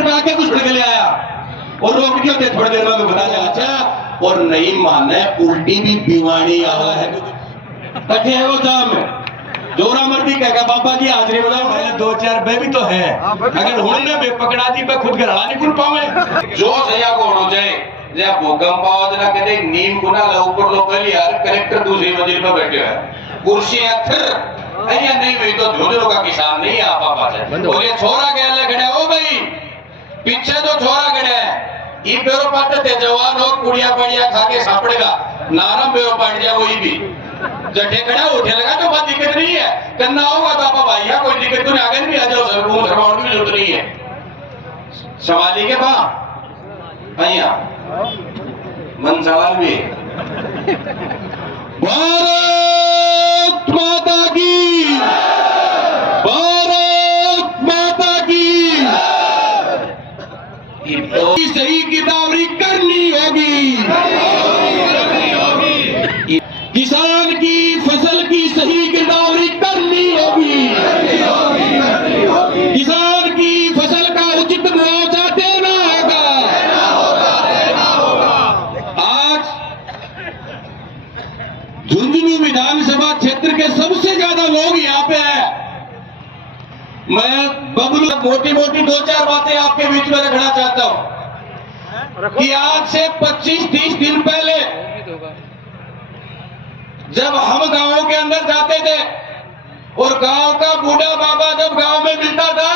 Tractor का आके कुछ के ले आया और रोक दिया थे, थोड़ी देर में बता दिया अच्छा, और नहीं माने उल्टी भी बीमारी आवा है कटे है वो जाम में जोरा मर्दी कहेगा बाबा जी हाजरी बताओ मैंने 2-4 रुपए भी तो है, अगर हमने बे पकड़ा दी पे खुद घरड़ा नहीं खुल पावे जो सया को होना चाहिए जे भूकंप आवाज ना कहते नीम गुना ला ऊपर लो पहले यार कलेक्टर दूसरी मंजिल पर बैठे है कुर्सी अथर अया नहीं हुई तो झुंझुनू का किसान नहीं आ पापा से और ये छोरा गया ले खड़ा ओ भाई पीछे तो छोरा खड़ा है ये बेरो पाटे थे जवान हो कुड़िया पड़िया खा के सापड़ेगा नारम बेरो पाट जाए वही भी जटे खड़ा उठे लगा तो बात दिक्कत नहीं है करना होगा तो आप भैया कोई दिक्कत तो नहीं आगे भी आ जाओ सरपंच सरपंच की जरूरत नहीं है सवाली के बा भैया मन सवाल भी भारत माता की भारत माता की तो सही गिरदावरी करनी होगी किसान की फसल की सही गिरदावरी करनी होगी किसान की फसल का उचित मुआवजा देना होगा आज झुंझुनू विधानसभा क्षेत्र के सबसे ज्यादा लोग यहाँ पे हैं मैं बबलू मोटी मोटी 2-4 बातें आपके बीच में रखना चाहता हूं कि आज से 25-30 दिन पहले जब हम गांवों के अंदर जाते थे और गांव का बूढ़ा बाबा जब गांव में मिलता था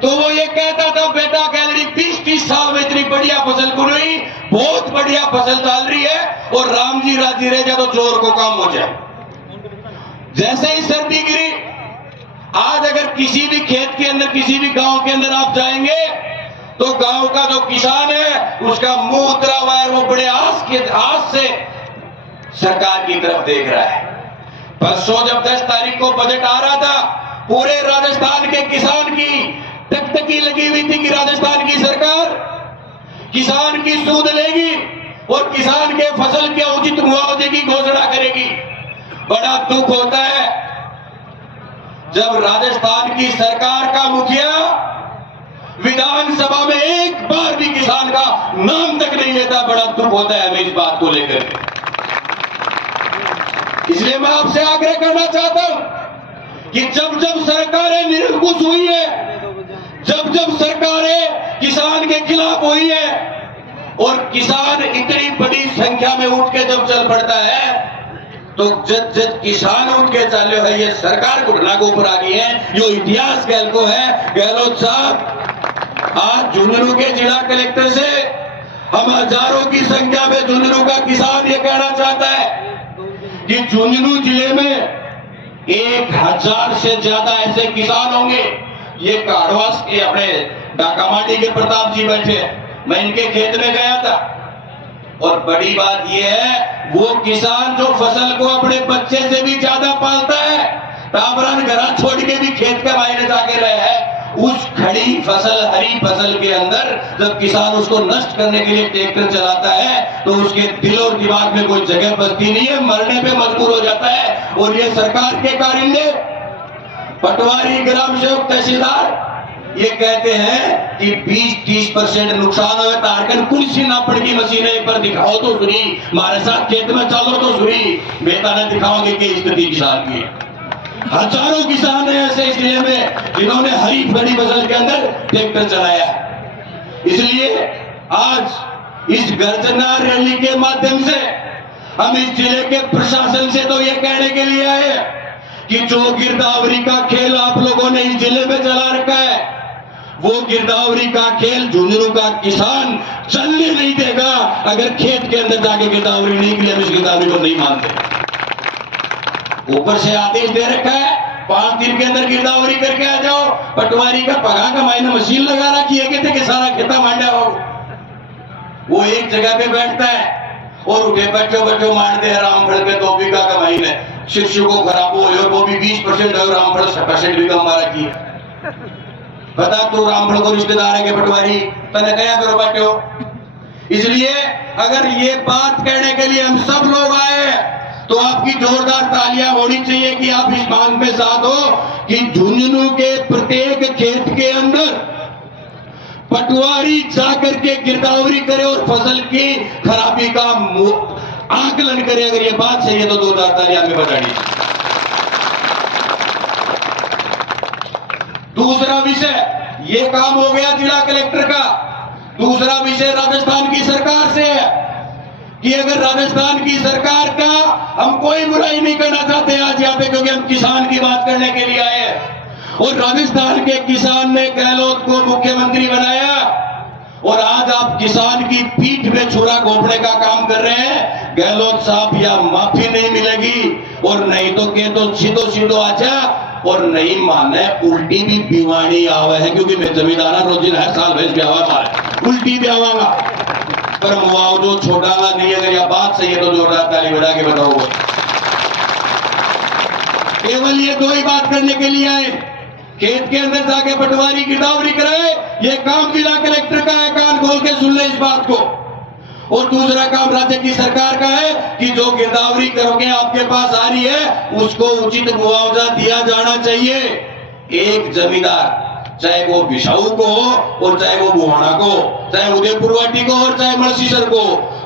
तो वो ये कहता था बेटा गैलरी 20-30 साल में इतनी बढ़िया फसल हुई बहुत बढ़िया फसल डाल रही है और राम जी राजी रह जाए तो चोर को काम हो जाए। जैसे ही सर्दी गिरी आज अगर किसी भी खेत के अंदर किसी भी गांव के अंदर आप जाएंगे तो गांव का जो किसान है उसका मुंह उतरा हुआ है वो बड़े आस से सरकार की तरफ देख रहा है। परसों जब 10 तारीख को बजट आ रहा था पूरे राजस्थान के किसान की टकटकी लगी हुई थी कि राजस्थान की सरकार किसान की सूद लेगी और किसान के फसल के उचित मुआवजे की घोषणा करेगी। बड़ा दुख होता है जब राजस्थान की सरकार का मुखिया विधानसभा में एक बार भी किसान का नाम तक नहीं लेता। बड़ा दुख होता है हमें इस बात को लेकर। इसलिए मैं आपसे आग्रह करना चाहता हूं कि जब जब सरकारें निरंकुश हुई है जब जब सरकारें किसान के खिलाफ हुई है और किसान इतनी बड़ी संख्या में उठ के जब चल पड़ता है तो जब जब किसान उठ के चले है ये सरकार घुटना के ऊपर आ गई है। यो इतिहास गहल को है। गहलोत साहब आज झुंझुनू के जिला कलेक्टर से हम हजारों की संख्या में झुंझुनू का किसान ये कहना चाहता है कि झुंझुनू जिले में 1000 से ज्यादा ऐसे किसान होंगे। ये काड़वास के अपने डाकामाटी के प्रताप जी बैठे मैं इनके खेत में गया था और बड़ी बात यह है वो किसान जो फसल को अपने बच्चे से भी ज्यादा पालता है ताबरान घरा छोड़ के भी खेत के मायने जाके रहे हैं उस खड़ी फसल हरी फसल के अंदर जब किसान उसको नष्ट करने के लिए ट्रैक्टर चलाता है तो उसके दिल और दिमाग में कोई जगह बचती नहीं है मरने पे मजबूर हो जाता है। और ये सरकार के कारिंदे पटवारी ग्राम सेवक तहसीलदार ये कहते हैं कि 20-30% नुकसान हुए तारकन कुर्सी ना पड़ गई मशीनें एक बार दिखाओ तो सुनी हमारे साथ खेत में चलो तो सुनी बेटा ने दिखाओगे कि स्थिति किसान की। हजारों किसान हैं ऐसे इस जिले में जिन्होंने हरी भरी फसल के अंदर ट्रैक्टर चलाया। इसलिए आज इस गर्जना रैली के माध्यम से हम इस जिले के प्रशासन से तो ये कहने के लिए आए कि जो गिरदावरी का खेल आप लोगों ने इस जिले में चला रखा है वो गिरदावरी का खेल झुंझुनू का किसान चलने नहीं देगा। अगर खेत के अंदर जाके गिरदावरी नहीं की हम इस गिरदावरी को नहीं मानते। ऊपर से आदेश दे रखा है 5 दिन के अंदर गिरदावरी करके आ जाओ। पटवारी का पगा का मायने मशीन लगा रखी है कि सारा खेता मांडा हो वो एक जगह पे बैठता है और उठे बैठो बैठो मारते हैं रामफल पे 2 बीघा का महीने शिक्षकों को खराब हो वो भी 20% है रामफल 60% भी कम मारा की बता तू रामफल को रिश्तेदार है के पटवारी तने कया करो बैठो। इसलिए अगर ये बात कहने के लिए हम सब लोग आए तो आपकी जोरदार तालियां होनी चाहिए कि आप इस मांग पे साथ हो कि झुंझुनू के प्रत्येक खेत के अंदर पटवारी जाकर के गिरदावरी करे और फसल की खराबी का आकलन करे। अगर ये बात सही है तो 2000 तालियां में बजानी। दूसरा विषय ये काम हो गया जिला कलेक्टर का। दूसरा विषय राजस्थान की सरकार से है कि अगर राजस्थान की सरकार का हम कोई बुराई नहीं करना चाहते आज यहाँ पे, क्योंकि हम किसान की बात करने के लिए आए हैं। और राजस्थान के किसान ने गहलोत को मुख्यमंत्री बनाया और आज आप किसान की पीठ में छुरा घोंपने का काम कर रहे हैं। गहलोत साहब या माफी नहीं मिलेगी और नहीं तो के तो सीधो सीधो आजा और नहीं माने उल्टी भी बीवानी आवे है, क्योंकि मैं जमींदारा रोजी हर साल भेज भी आवा उल्टी भी आवागा पर मुआवजो छोड़ागा नहीं। अगर यह बात सही है तो जोरदार ताली बजा के बताओ। केवल ये दो ही बात करने के लिए आए, खेत के अंदर जाके पटवारी गिरदावरी कराए, ये काम जिला कलेक्टर का है, कान खोल के सुन ले इस बात को। और दूसरा काम राज्य की सरकार का है कि जो गिरदावरी करोगे आपके पास आ रही है उसको उचित मुआवजा दिया जाना चाहिए। एक जमींदार चाहे वो बिशाऊ को हो और चाहे वो बुहाना को, चाहे उदयपुरवाटी को और चाहे मलसीसर को,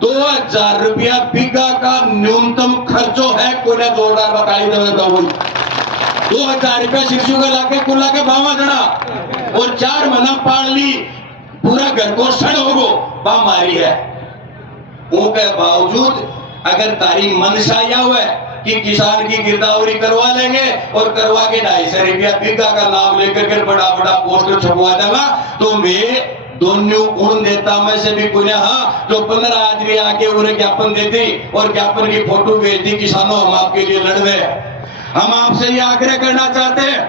2000 रुपया बीघा का न्यूनतम खर्चो है। कोई ना जोरदार बताई 2000 रुपया शिशु का लाके कुल्ला के भावा जड़ा और 4 महीना पाल ली, पूरा घर को सड़ होगो बा मारी है। उनके बावजूद अगर तारी मनसा या हुआ कि किसान की गिरदावरी करवा लेंगे और करवा के 250 रुपया बीघा का नाम लेकर के बड़ा बड़ा पोस्टर छपवा देगा, तो मैं दोनों उन नेता में से भी कोई हाँ जो 15 आदमी आके उन्हें ज्ञापन देती और ज्ञापन की फोटो भेज दी, किसानों हम आपके लिए लड़ रहे। हम आपसे ये आग्रह करना चाहते हैं,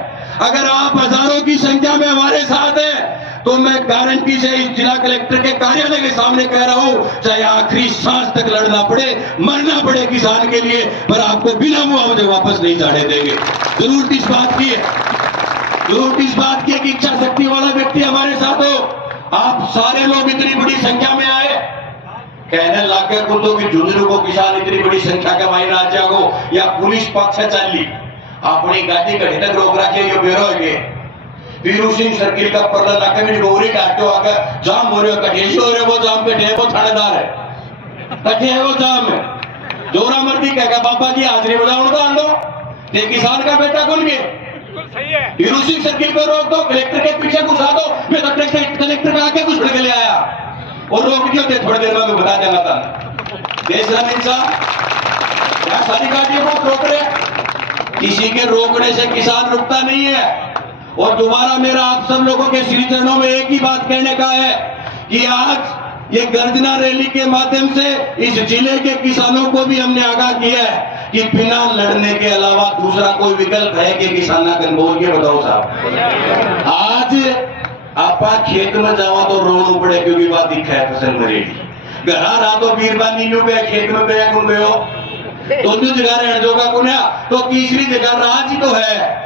अगर आप हजारों की संख्या में हमारे साथ हैं तो मैं गारंटी से इस जिला कलेक्टर के कार्यालय के सामने कह रहा हूं, चाहे आखिरी सांस तक लड़ना पड़े, मरना पड़े किसान के लिए, पर आपको बिना मुआवजे वापस नहीं जाने देंगे। जरूरत इस बात की है, जरूरत इस बात की है कि इच्छा शक्ति वाला व्यक्ति हमारे साथ हो। आप सारे लोग इतनी बड़ी संख्या में आए, कहने लाके कुत्तों की झुंझुनू को किसान इतनी बड़ी संख्या के मायने आ जाओ या पुलिस पक्ष चली अपनी गाड़ी घड़ी तक रोक रखे जो बेरो है वीरू सिंह सर्किल का पर्दा लाके में गोरी डांटो अगर जाम हो रहे कटेश हो रहे वो जाम पे वो थानेदार है कटे है वो जाम है जोरा मर्दी कहेगा बाबा जी हाजरी बजाओ तो आंदो ये किसान का बेटा कौन गए वीरू सिंह सर्किल को रोक दो, कलेक्टर के पीछे घुसा दो। मैं तो कलेक्टर का आके कुछ के लिए आया और रोक दिया थे, थोड़ी देर में मैं बता देना था। देश इंसान क्या सारी गाड़ियों को रोक रहे, किसी के रोकने से किसान रुकता नहीं है। और दोबारा मेरा आप सब लोगों के श्री चरणों में एक ही बात कहने का है कि आज ये गर्जना रैली के माध्यम से इस जिले के किसानों को भी हमने आगाह किया है कि बिना लड़ने के अलावा दूसरा कोई विकल्प है कि किसाना कन बोल के बताओ साहब। आज आपा खेत में जावा तो रोना पड़े क्योंकि बात दिखा है फसल मरेगी, घर रहा तो बीरबानी न्यू गए खेत में गया कौन गयो, दोनों जगह रहने जोगा कुन्या, तो तीसरी जगह राज ही तो है।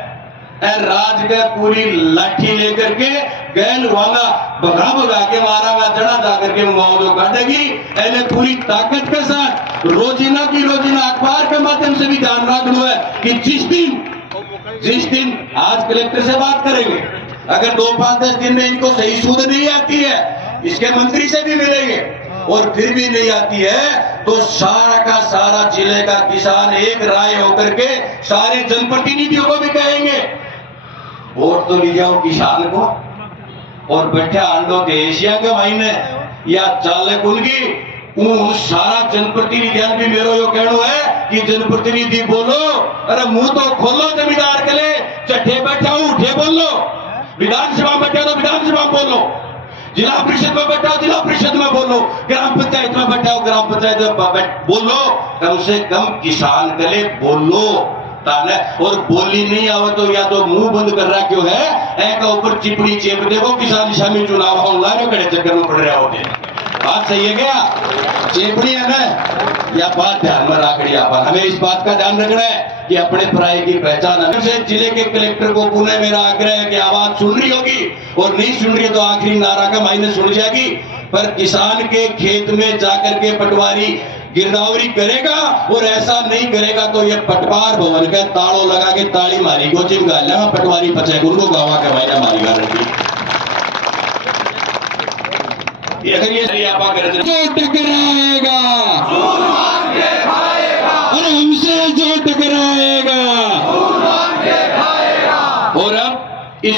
राज का पूरी लाठी लेकर के गैल वांगा भगा भगा के मारागा, जड़ा जाकर के मुआवजा काटेगी। ऐसे पूरी ताकत के साथ रोजीना की रोजीना अखबार के माध्यम से भी ध्यान रखना है कि जिस दिन आज कलेक्टर से बात करेंगे, अगर 2-5-10 दिन में इनको सही सूद नहीं आती है, इसके मंत्री से भी मिलेंगे और फिर भी नहीं आती है तो सारा का सारा जिले का किसान एक राय होकर के सारे जनप्रतिनिधियों को भी कहेंगे वोट तो लीजिए किसान को और बैठे आंडो एशिया के महीने या चालक उनकी उन सारा जनप्रतिनिधियों भी मेरा यो कहना है कि जनप्रतिनिधि बोलो, अरे मुंह तो खोलो जमींदार के लिए, चट्टे बैठा उठे बोलो, विधानसभा में बैठा तो विधानसभा में बोलो, जिला परिषद में बैठा हो जिला परिषद में बोलो, ग्राम पंचायत में बैठा हो ग्राम पंचायत में बोलो, कम से कम किसान के लिए बोलो। और बोली नहीं आवे तो या तो मुंह बंद कर रहा क्यों है, एक ऊपर चिपड़ी चेप देखो किसान शामिल चुनाव होगा जो कड़े चक्कर में पड़ रहे होते। बात सही है क्या, चिपड़ी है ना या बात ध्यान में रखनी है। हमें इस बात का ध्यान रखना है कि अपने पराये की पहचान है। से जिले के कलेक्टर को पुनः मेरा आग्रह है कि आवाज सुन रही होगी और नहीं सुन रही तो आखिरी नारा का मायने सुन जाएगी, पर किसान के खेत में जाकर के पटवारी गिरदावरी करेगा और ऐसा नहीं करेगा तो ये पटवार भवन का ताड़ो लगा के ताली मारी को चिमगा पटवारी पचे उनको गावा के मायना मारी गा रही। अगर ये आपा कर जो टकराएगा अरे हमसे जो टकराएगा और अब इस